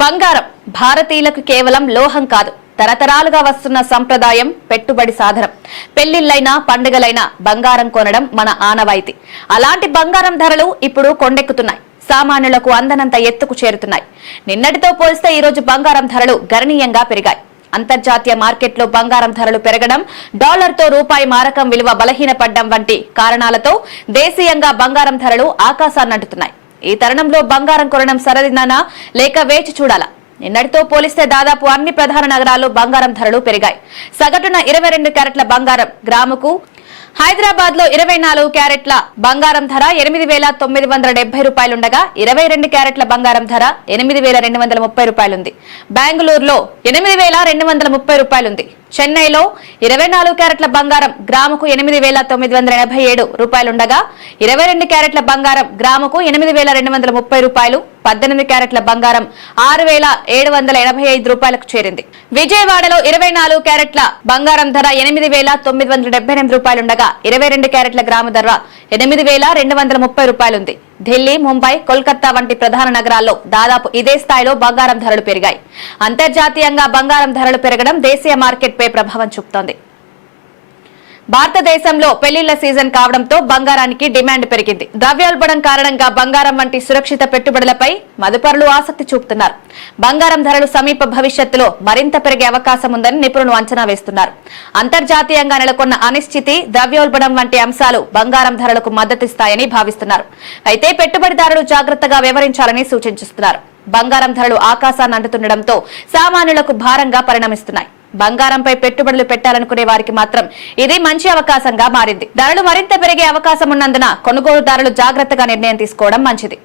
బంగారం భారతీయులకు కేవలం లోహం కాదు, తరతరాలుగా వస్తున్న సంప్రదాయం, పెట్టుబడి సాధనం. పెళ్లిళ్లైనా పండుగలైనా బంగారం కొనడం మన ఆనవాయితీ. అలాంటి బంగారం ధరలు ఇప్పుడు కొండెక్కుతున్నాయి. సామాన్యులకు అందనంత ఎత్తుకు చేరుతున్నాయి. నిన్నటితో పోలిస్తే ఈ రోజు బంగారం ధరలు గణనీయంగా పెరిగాయి. అంతర్జాతీయ మార్కెట్లో బంగారం ధరలు పెరగడం, డాలర్తో రూపాయి మారకం విలువ బలహీనపడ్డం వంటి కారణాలతో దేశీయంగా బంగారం ధరలు ఆకాశాన్నంటుతున్నాయి. ఈ తరుణంలో బంగారం కొనడం సరైననా లేక వేచి చూడాలా? నిన్నటితో పోలిస్తే దాదాపు అన్ని ప్రధాన నగరాల్లో బంగారం ధరలు పెరిగాయి. సగటున 22 క్యారెట్ల బంగారం గ్రాముకు హైదరాబాద్ లో 24 క్యారెట్ల బంగారం ధర 8,970 రూపాయలుండగా 22 క్యారెట్ల బంగారం ధర 8,230 రూపాయలుంది. బెంగళూరులో 8,230 రూపాయలుంది. చెన్నైలో 24 క్యారెట్ల బంగారం గ్రాముకు 8,987 రూపాయలుండగా 22 క్యారెట్ల బంగారం గ్రాముకు 8,230 రూపాయలు, 18 క్యారెట్ల బంగారం 6,785 రూపాయలకు చేరింది. విజయవాడలో 24 క్యారెట్ల బంగారం ధర 8,978 రూపాయలుండగా 22 క్యారెట్ల గ్రాము ధర 8,230 రూపాయలుంది. ఢిల్లీ, ముంబై, కోల్కతా వంటి ప్రధాన నగరాల్లో దాదాపు ఇదే స్థాయిలో బంగారం ధరలు పెరిగాయి. అంతర్జాతీయంగా బంగారం ధరలు పెరగడం దేశీయ మార్కెట్పై ప్రభావం చూపుతోంది. భారతదేశంలో పెళ్లిళ్ల సీజన్ కావడంతో బంగారానికి డిమాండ్ పెరిగింది. ద్రవ్యోల్బణం కారణంగా బంగారం వంటి సురక్షిత పెట్టుబడులపై మదుపరులు ఆసక్తి చూపుతున్నారు. బంగారం ధరలు సమీప భవిష్యత్తులో మరింత పెరిగే అవకాశం ఉందని నిపుణులు అంచనా వేస్తున్నారు. అంతర్జాతీయంగా నెలకొన్న అనిశ్చితి, ద్రవ్యోల్బణం వంటి అంశాలు బంగారం ధరలకు మద్దతిస్తాయని భావిస్తున్నారు. అయితే పెట్టుబడిదారులు జాగ్రత్తగా వ్యవహరించాలని సూచిస్తున్నారు. బంగారం ధరలు ఆకాశాన్ని అంటుతుండటంతో సామాన్యులకు భారంగా పరిణమిస్తున్నాయి. బంగారంపై పెట్టుబడులు పెట్టాలనుకునే వారికి మాత్రం ఇది మంచి అవకాశంగా మారింది. ధరలు మరింత పెరిగే అవకాశం ఉన్నందున కొనుగోలుదారులు జాగ్రత్తగా నిర్ణయం తీసుకోవడం మంచిది.